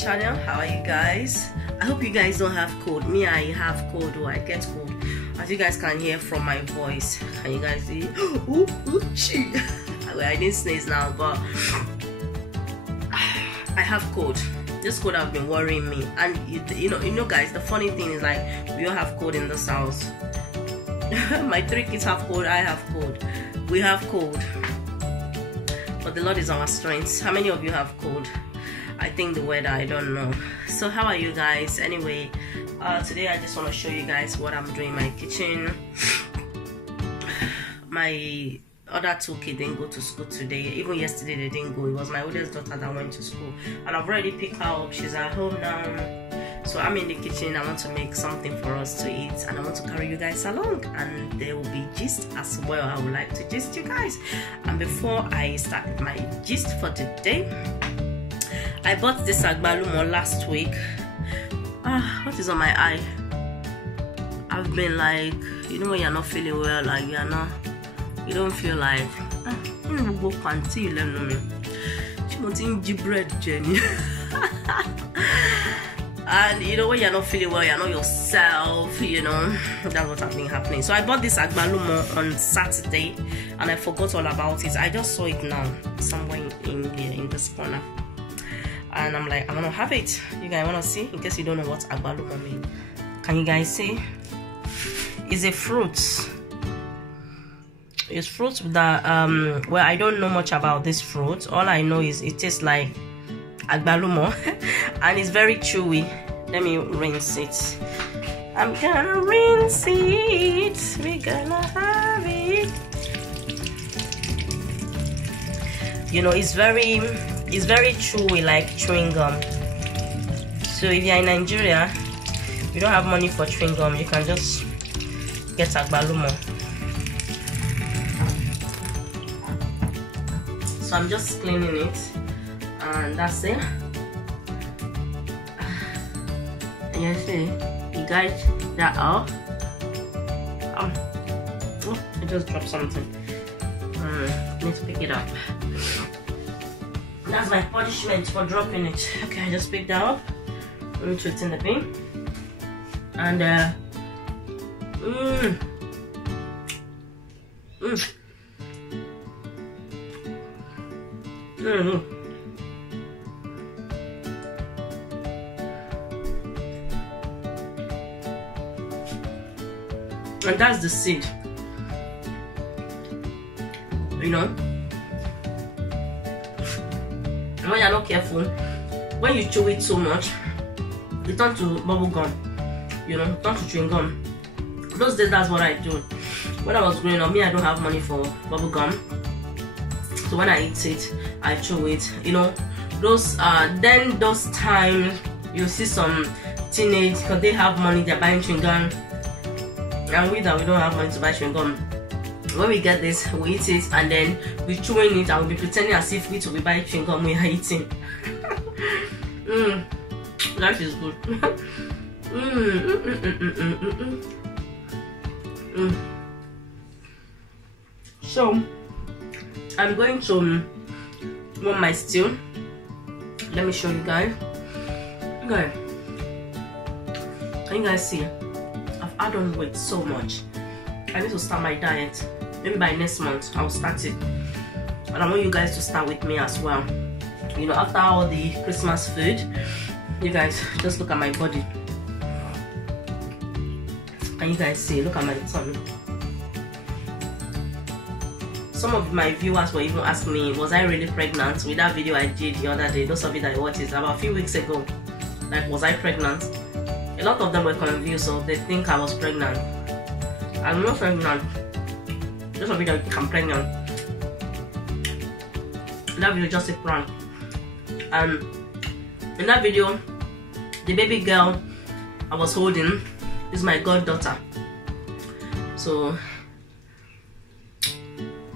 channel. How are you guys? I hope you guys don't have cold. Me, I have cold, or I get cold. As you guys can hear from my voice, can you guys see? Ooh, Chit. Well, I didn't sneeze now, but I have cold. This cold have been worrying me, and you know guys, the funny thing is, like, we all have cold in this house. My 3 kids have cold, I have cold, we have cold, but the Lord is our strength. How many of you have cold? I think the weather, I don't know. So how are you guys? Anyway, today I just want to show you guys what I'm doing in my kitchen. My other 2 kids didn't go to school today. Even yesterday they didn't go. It was my oldest daughter that went to school, and I've already picked her up. She's at home now, so I'm in the kitchen. I want to make something for us to eat, and I want to carry you guys along, and there will be gist as well. I would like to gist you guys. And before I start my gist for today, I bought this agbalumo last week. What is on my eye? I've been like, you know when you're not feeling well, like you don't feel like bread, Jenny. And you know when you're not feeling well, you're not yourself, you know. That's what has been happening. So I bought this agbalumo on Saturday, and I forgot all about it. I just saw it now somewhere in here in this corner, and I'm like, I want to have it. You guys want to see? In case you don't know what agbalumo means, can you guys see? It's a fruit. It's fruit that well, I don't know much about this fruit. All I know is it tastes like agbalumo and it's very chewy. Let me rinse it. I'm gonna rinse it. We're gonna have it. You know, it's very chewy, like chewing gum. So if you're in Nigeria, you don't have money for chewing gum, you can just get agbalumo. So I'm just cleaning it, and that's it. And you see, you guys, that out. Oh, I just dropped something. I need to pick it up. That's my punishment for dropping it. Okay, I just picked that up. Let me put it in the bin. And and that's the seed, you know. When you're not careful, when you chew it so much, it turns to bubble gum, you know, turns to chewing gum. Those days, that's what I do. When I was growing up, I don't have money for bubble gum, so when I eat it, I chew it, you know. Those times you see some teenage, because they have money, they're buying chewing gum, and we don't have money to buy chewing gum. When we get this, we eat it, and then we chewing it, and we be pretending as if we to be buying chewing gum we are eating. Life is good. So I'm going to warm my stew. Let me show you guys. Okay, can you guys see? I've added on weight so much. I need to start my diet. Maybe by next month I'll start it, and I want you guys to start with me as well. You know, after all the Christmas food, you guys just look at my body. Can you guys see? Look at my tummy. Some of my viewers were even asking me, was I really pregnant? With that video I did the other day, those of you that watched it about a few weeks ago, like, was I pregnant? A lot of them were confused, so they think I was pregnant. I'm not pregnant. Those of you that think I'm pregnant, that video just a prank. And in that video, the baby girl I was holding is my goddaughter. So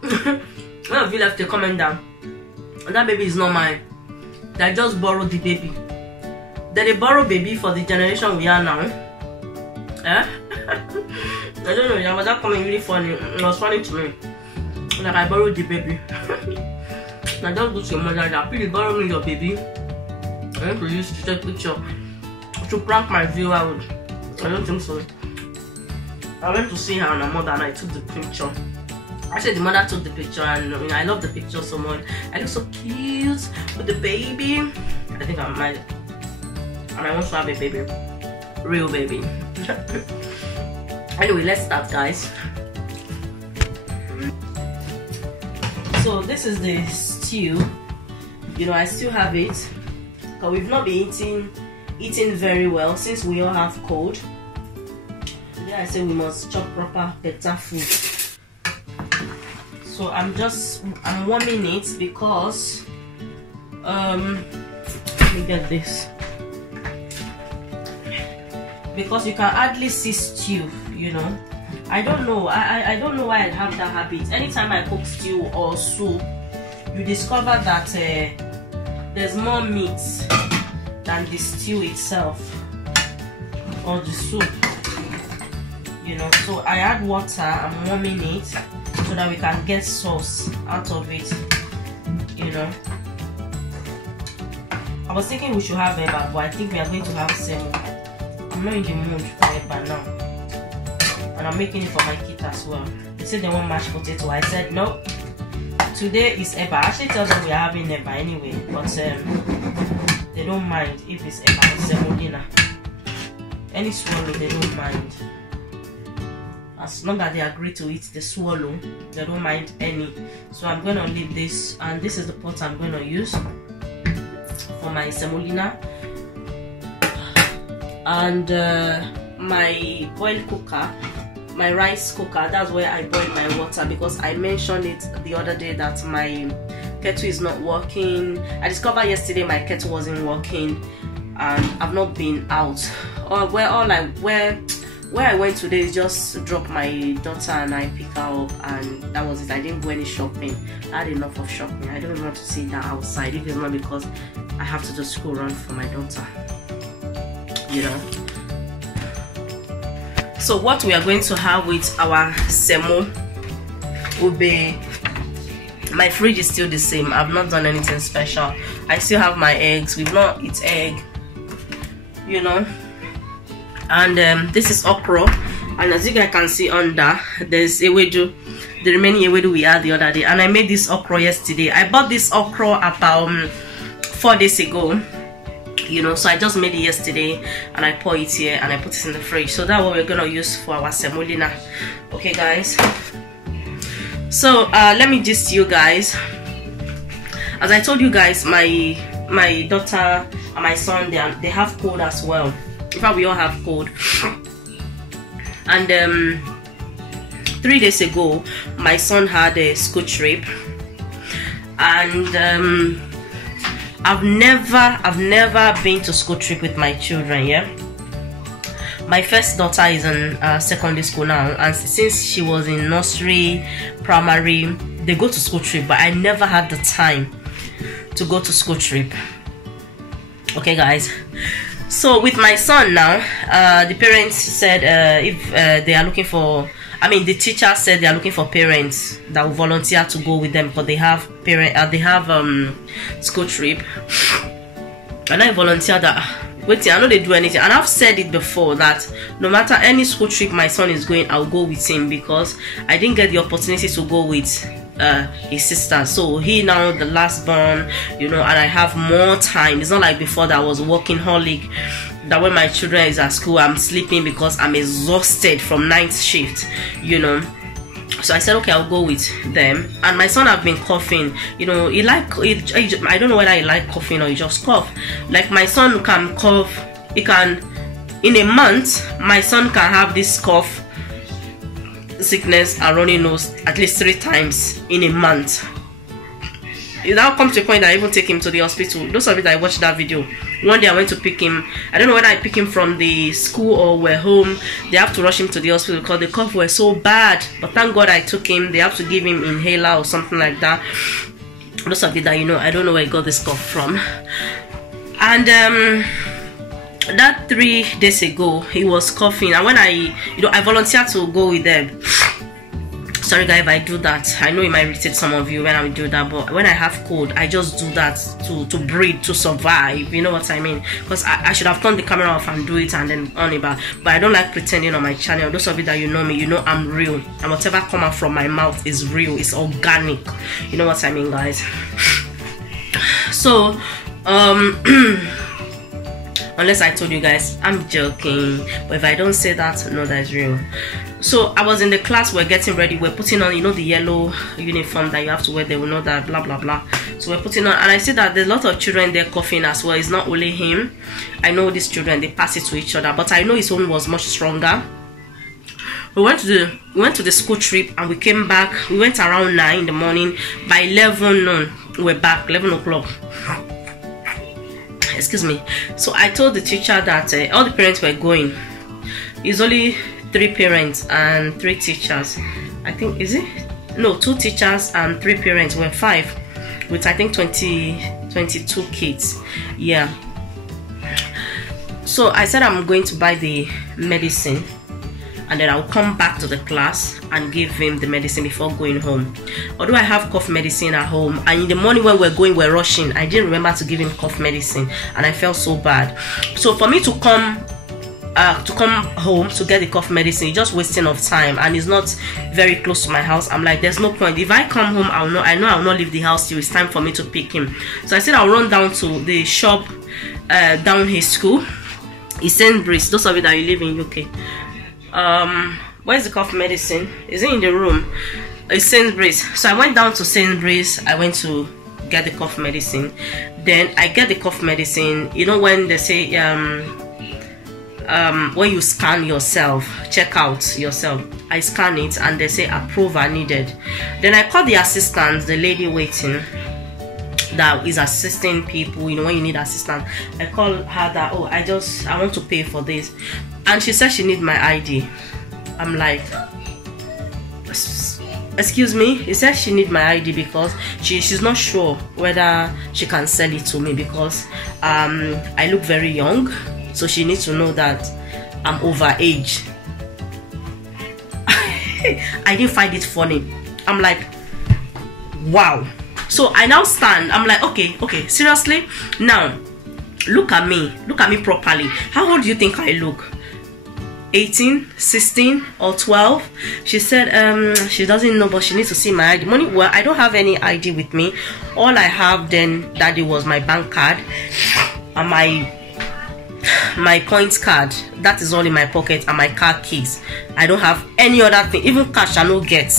one of you left a comment down, and that baby is not mine. They just borrowed the baby. They borrow baby for the generation we are now. Eh? I don't know, that was that coming really funny. It was funny to me. Like, I borrowed the baby. Now don't go to your mother that, please borrow me your baby. I want to use to take picture to prank my viewer with. I don't think so. I went to see her and her mother and I took the picture. Actually, the mother took the picture and I love the picture so much. I look so cute with the baby. I think I might, and I want to have a baby, real baby. Anyway, let's start, guys. So this is the stew. I still have it, but we've not been eating very well since we all have cold. Yeah, I say we must chop proper better food. So I'm warming it because let me get this, because you can hardly see stew. I don't know. I don't know why I have that habit. Anytime I cook stew or soup, you discover that there's more meat than the stew itself or the soup. So I add water. I'm warming it so that we can get sauce out of it. I was thinking we should have eba, but I think we are going to have semo. I'm not in the mood for eba now, and I'm making it for my kids as well. They said they want mashed potato. I said no. Today is eba. I actually tell them we are having eba anyway, but they don't mind if it's eba or semolina. Any swallow, they don't mind. As long as they agree to eat the swallow, they don't mind any. So I'm going to leave this, and this is the pot I'm going to use for my semolina. And my boil cooker, my rice cooker, that's where I boil my water, because I mentioned it the other day that my kettle is not working. I discovered yesterday my kettle wasn't working, and I've not been out. Where I went today is just drop my daughter and I pick her up, and that was it. I didn't go any shopping. I had enough of shopping. I don't even want to see that outside if it's not because I have to do school run for my daughter. So what we are going to have with our semo will be, my fridge is still the same. I've not done anything special. I still have my eggs. We've not eaten egg, and this is okra, and as you guys can see under, there's ewedu, the remaining ewedu we had the other day, and I made this okra yesterday. I bought this okra about 4 days ago, so I just made it yesterday, and I pour it here and I put it in the fridge. So that's what we're gonna use for our semolina. Okay, guys, so let me just you guys, as I told you guys, my daughter and my son, they have cold as well. In fact, we all have cold. And 3 days ago, my son had a school trip, and I've never been to school trip with my children. Yeah, my first daughter is in secondary school now, and since she was in nursery, primary, they go to school trip, but I never had the time to go to school trip. Okay, guys. So with my son now, the parents said if they are looking for, the teacher said they are looking for parents that will volunteer to go with them, because they have school trip. And I volunteered that. Wait, I know they do anything, and I've said it before that no matter any school trip my son is going, I'll go with him, because I didn't get the opportunity to go with his sister. So he now the last born, and I have more time. It's not like before that I was workaholic, that when my children is at school I'm sleeping because I'm exhausted from night shift. So I said, okay, I'll go with them. And my son have been coughing. I don't know whether he like coughing or he just cough. Like my son can cough. He can, in a month, my son can have this cough, sickness and runny nose at least 3 times in a month. It now comes to a point that I even take him to the hospital. Those of you that watched that video, one day I went to pick him. I don't know whether I pick him from the school or we're home. They have to rush him to the hospital because the cough was so bad. But thank God I took him. They have to give him inhaler or something like that. Those of you that I don't know where he got this cough from. And that 3 days ago he was coughing, and when I volunteered to go with them. Sorry guys if I do that. I know it might irritate some of you when I do that, but when I have cold I just do that to breathe, to survive, you know what I mean? Because I should have turned the camera off and do it and then on it, but I don't like pretending on my channel. Those of you that you know me, you know I'm real, and whatever come out from my mouth is real, it's organic, you know what I mean guys? So unless I told you guys, I'm joking, but if I don't say that, no, that's real. So I was in the class, we're getting ready, we're putting on, you know, the yellow uniform that you have to wear, they will know that, blah blah blah. So we're putting on, and I see that there's a lot of children there coughing as well. It's not only him. I know these children, they pass it to each other, but I know his own was much stronger. We went to the school trip and we came back. We went around 9 in the morning. By 11 noon, we're back, 11 o'clock. Excuse me. So I told the teacher that all the parents were going. It's only 3 parents and 3 teachers. I think, is it? No, 2 teachers and 3 parents. Were 5 with I think 22 kids. Yeah. So I said I'm going to buy the medicine, and then I'll come back to the class and give him the medicine before going home. Although I have cough medicine at home, and in the morning when we're going, we're rushing, I didn't remember to give him cough medicine, and I felt so bad. So for me to come home to get the cough medicine, it's just wasting of time, and it's not very close to my house. I'm like, there's no point. If I come home, I know I'll not leave the house till it's time for me to pick him. So I said I'll run down to the shop down his school. It's Sainsbury's. Those of you that you live in UK. Where's the cough medicine? Is it in the room? It's Sainsbury's. So I went down to Sainsbury's. I went to get the cough medicine. Then I get the cough medicine. You know when they say when you scan yourself, check out yourself, I scan it and they say approval needed. Then I call the assistant, the lady waiting that is assisting people, you know, when you need assistance. I call her that, oh, I want to pay for this, and she said she need my ID. I'm like, excuse me? He said she need my ID because she's not sure whether she can sell it to me because I look very young, so she needs to know that I'm over age. I didn't find it funny. I'm like, wow. So I now stand. I'm like, okay, seriously? Now, look at me properly. How old do you think I look? 18, 16 or 12? She said she doesn't know, but she needs to see my ID. Money, well, I don't have any ID with me. All I have then that day was my bank card and my points card. That is all in my pocket, and my car keys. I don't have any other thing, even cash I no get.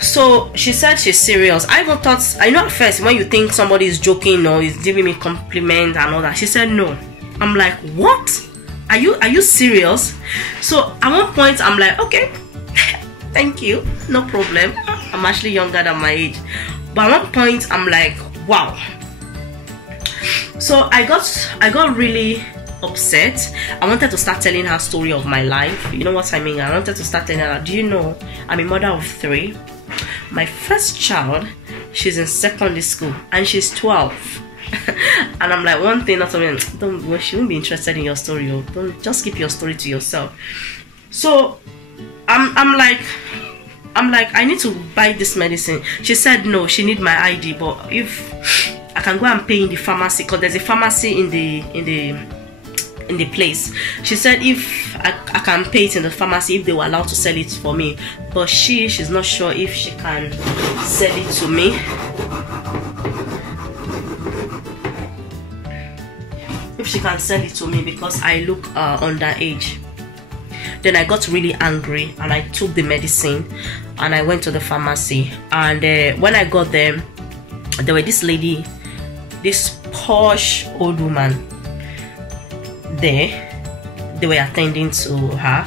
So she said she's serious. I even thought, I know at first when you think somebody is joking or is giving me compliment and all that. She said no. I'm like, what? Are you serious? So at one point I'm like, okay, thank you, no problem. I'm actually younger than my age. But at one point I'm like, wow. So I got really upset. I wanted to start telling her story of my life. You know what I mean? I wanted to start telling her, do you know I'm a mother of 3. My first child, she's in secondary school and she's 12. And I'm like, one thing, not something, she won't be interested in your story. Don't just keep your story to yourself. So I'm like, I need to buy this medicine. She said no, she need my ID, but if I can go and pay in the pharmacy, because there's a pharmacy in the place. She said if I can pay it in the pharmacy if they were allowed to sell it for me, but she's not sure if she can sell it to me. If she can sell it to me because I look underage. Then I got really angry and I took the medicine and I went to the pharmacy. And when I got there, there were this lady, this posh old woman there. They were attending to her,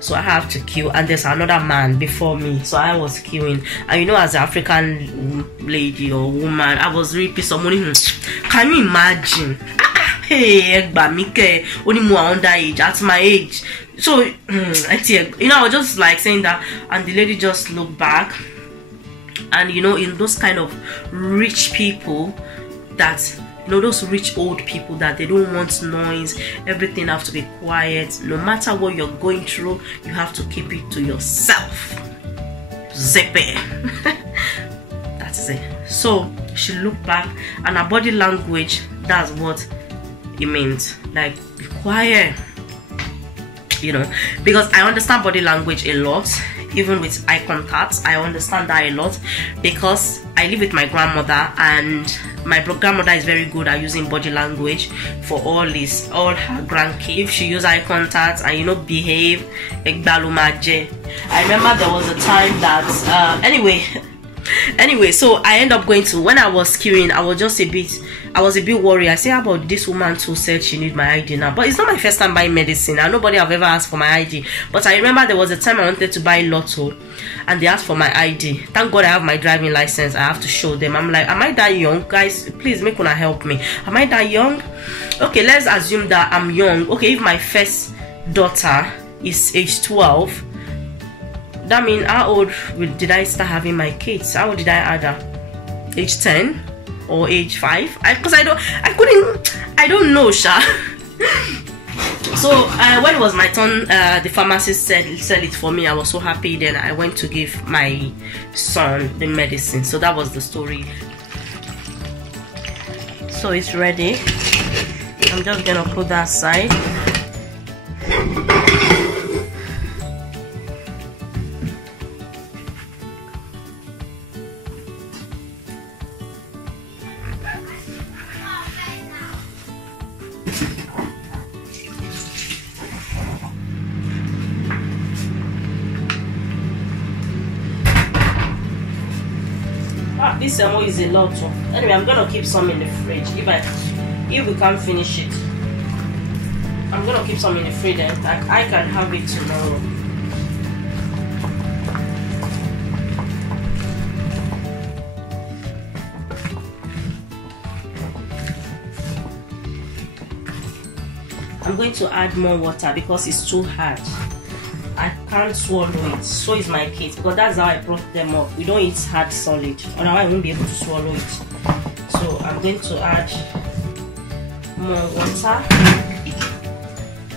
so I have to queue, and there's another man before me, so I was queuing. And you know, as an African lady or woman, I was really pissed off. Can you imagine? Hey, only more underage at my age. So you know, I was just like saying that, and the lady just looked back. And you know, in those kind of rich people that, you know, those rich old people that they don't want noise, everything have to be quiet. No matter what you're going through, you have to keep it to yourself. zippy. That's it. So she looked back, and her body language, that's what it means. Like, be quiet, you know, because I understand body language a lot. Even with eye contact, I understand that a lot because I live with my grandmother, and my grandmother is very good at using body language for all her grandkids. If she use eye contact and, you know, behave, I remember there was a time that anyway, so I end up going to, when I was queuing, I was a bit worried. I say, how about this woman who said she need my ID now? But it's not my first time buying medicine, and nobody have ever asked for my ID. But I remember there was a time I wanted to buy Lotto, and they asked for my ID. Thank God I have my driving license. I have to show them. I'm like, am I that young? Guys, please make una help me. Am I that young? Okay, let's assume that I'm young. Okay, if my first daughter is age 12, that means how old did I start having my kids? How old did I add her? Age 10 or age 5? Because I don't know, Sha. So when it was my turn, the pharmacist sell it for me. I was so happy. Then I went to give my son the medicine. So that was the story. So it's ready. I'm just gonna put that aside. This semo is a lot of. Anyway, I'm gonna keep some in the fridge. If we can't finish it, I'm gonna keep some in the fridge and I can have it tomorrow. I'm going to add more water because it's too hard. I can't swallow it. So is my kids, because that's how I brought them up. We don't eat hard solid, or now I won't be able to swallow it. So I'm going to add more water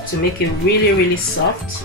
to make it really, really soft.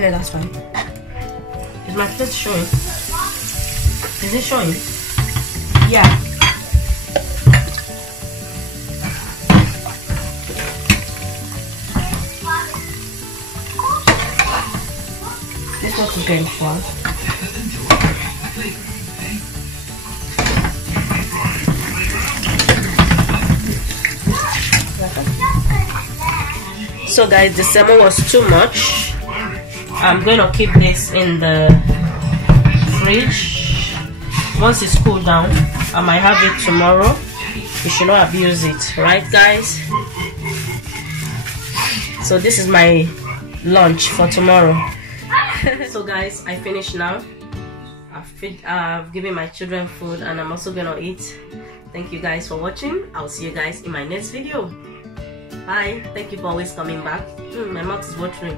No, that's fine. Is my plate showing? Is it showing? Yeah. This one is going for. So guys, the salmon was too much. I'm going to keep this in the fridge. Once it's cooled down, I might have it tomorrow. You should not abuse it, right guys? So this is my lunch for tomorrow. So guys, I finished now. I've given my children food and I'm also gonna eat. Thank you guys for watching. I'll see you guys in my next video. Bye. Thank you for always coming back. My mouth is watering.